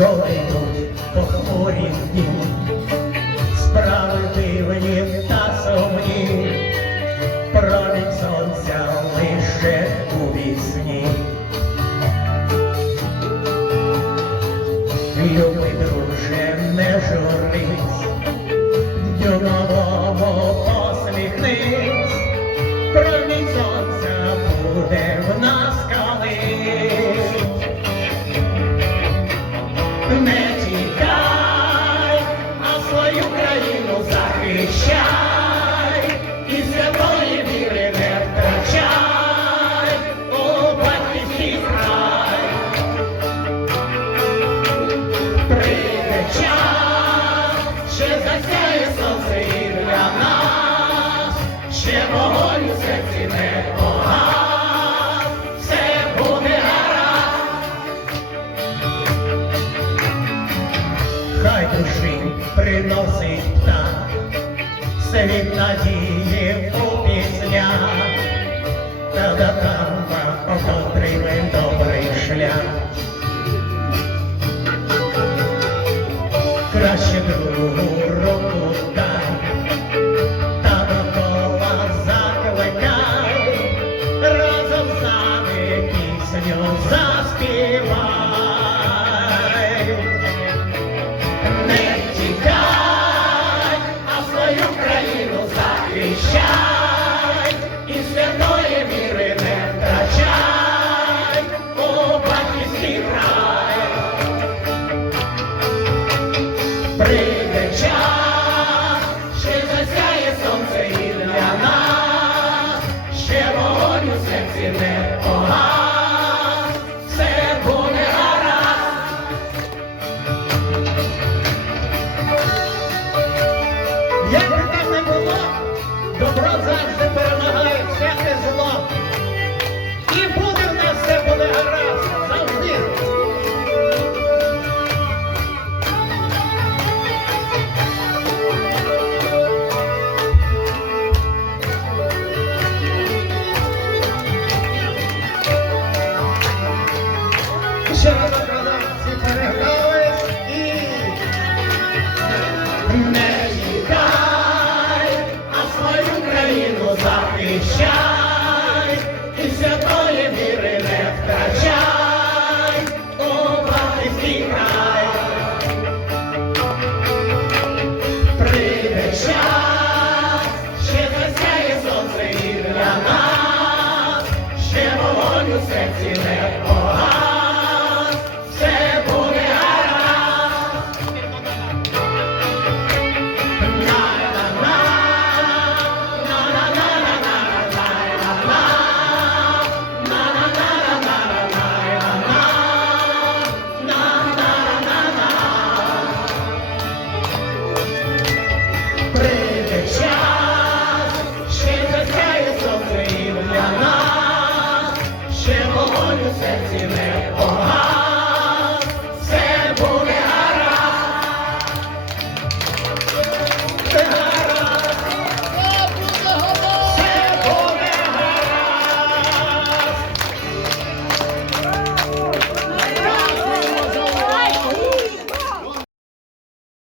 доведуть похворі дні, справедливим та край душі приносить так, світ надії у пісня, та до там котрий добрий шлях. Краще другу руку дай, та довкола закликай, разом з нами пісню заспівай. Ще продавці переграли і не їдай, а свою країну захищай. doce, meu